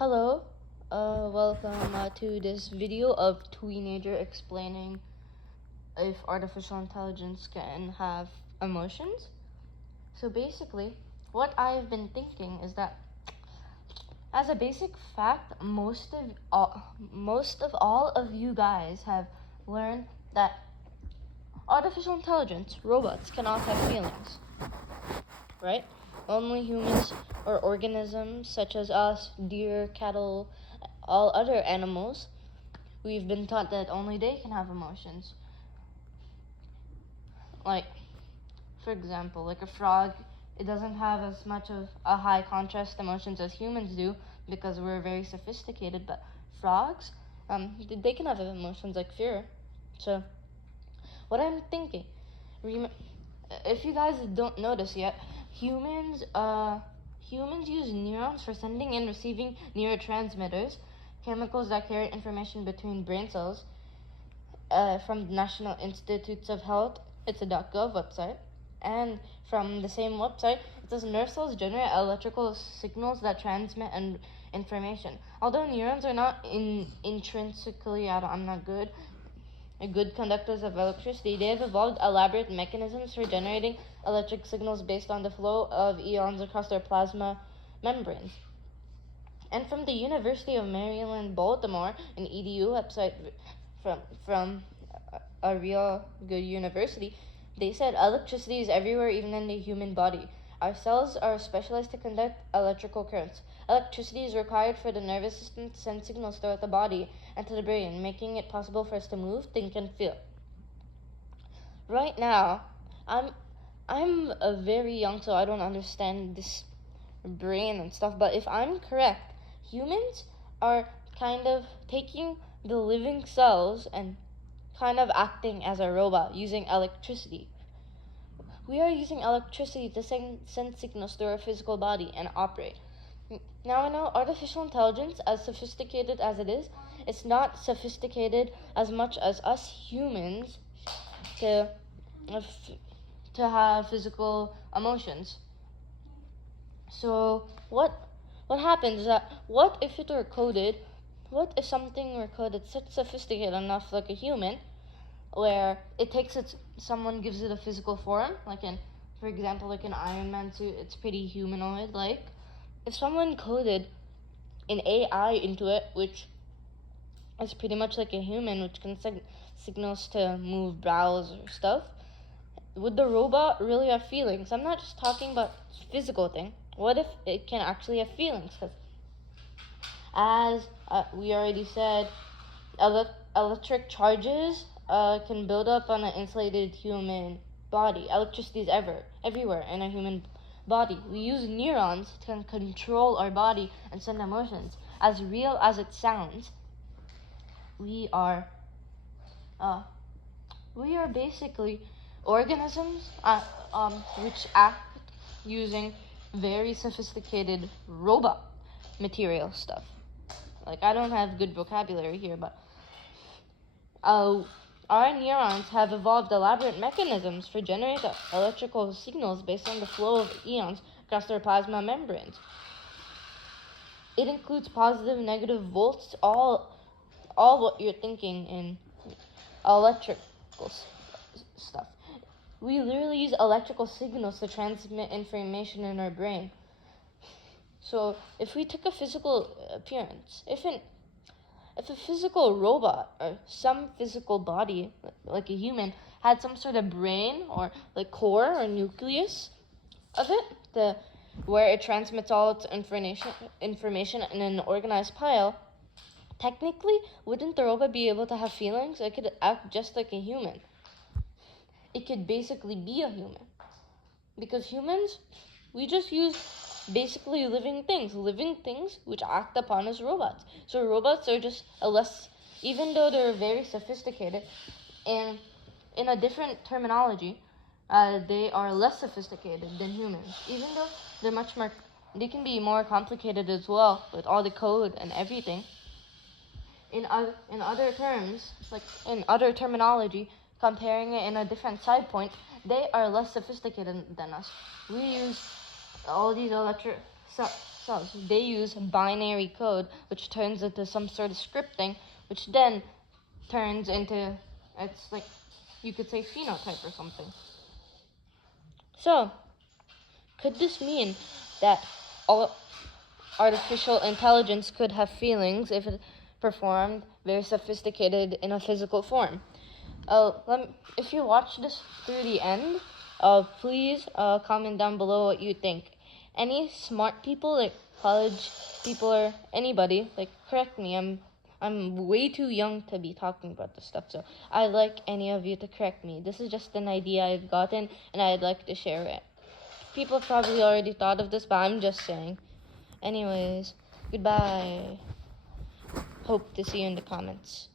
Hello, welcome to this video of Tweenager explaining if artificial intelligence can have emotions. So basically, what I've been thinking is that, as a basic fact, most of all of you guys have learned that artificial intelligence, robots, cannot have feelings, right? Only humans or organisms such as us, deer, cattle, all other animals, we've been taught that only they can have emotions. Like, for example, like a frog, it doesn't have as much of a high contrast emotions as humans do because we're very sophisticated, but frogs, they can have emotions like fear. So, what I'm thinking, if you guys don't notice yet, humans use neurons for sending and receiving neurotransmitters, chemicals that carry information between brain cells, from the National Institutes of Health. It's a .gov website, and from the same website, it says nerve cells generate electrical signals that transmit information. Although neurons are not intrinsically, I'm not good conductors of electricity, they have evolved elaborate mechanisms for generating electric signals based on the flow of ions across their plasma membranes. And from the University of Maryland, Baltimore, an EDU website from a real good university, they said electricity is everywhere, even in the human body. Our cells are specialized to conduct electrical currents. Electricity is required for the nervous system to send signals throughout the body and to the brain, making it possible for us to move, think, and feel. Right now, I'm very young, so I don't understand this brain and stuff, but if I'm correct, humans are kind of taking the living cells and kind of acting as a robot using electricity. We are using electricity to send signals through our physical body and operate. Now I know artificial intelligence, as sophisticated as it is, it's not sophisticated as much as us humans to have physical emotions. So what happens is that, what if something were coded such sophisticated enough like a human, where it takes someone gives it a physical form, for example, like an Iron Man suit, it's pretty humanoid like. If someone coded an AI into it, which is pretty much like a human, which can send signals to move, browse, or stuff, would the robot really have feelings? I'm not just talking about physical thing. What if it can actually have feelings? Because as we already said, electric charges can build up on an insulated human body. Electricity is everywhere in a human body. We use neurons to control our body and send emotions. As real as it sounds, we are basically organisms which act using very sophisticated robot material stuff. Like, I don't have good vocabulary here, but our neurons have evolved elaborate mechanisms for generating electrical signals based on the flow of ions across their plasma membranes. It includes positive and negative volts, all what you're thinking in electrical stuff. We literally use electrical signals to transmit information in our brain. So if we took a physical appearance, if a physical robot or some physical body, like a human, had some sort of brain or like core or nucleus of it, where it transmits all its information in an organized pile, technically, wouldn't the robot be able to have feelings? It could act just like a human. It could basically be a human. Because humans, we just use basically living things which act upon as robots. So robots are just even though they're very sophisticated, and in a different terminology, they are less sophisticated than humans. Even though they can be more complicated as well with all the code and everything. In other terms, like in other terminology, comparing it in a different side point, they are less sophisticated than us. We use all these themselves. They use binary code, which turns into some sort of scripting, which then turns into, it's like, you could say phenotype or something. So, could this mean that all artificial intelligence could have feelings if it performed very sophisticated in a physical form? If you watch this through the end, please comment down below what you think. Any smart people, like college people or anybody, like correct me. I'm way too young to be talking about this stuff, so I'd like any of you to correct me. This is just an idea I've gotten, and I'd like to share it. People have probably already thought of this, but I'm just saying. Anyways, goodbye. Hope to see you in the comments.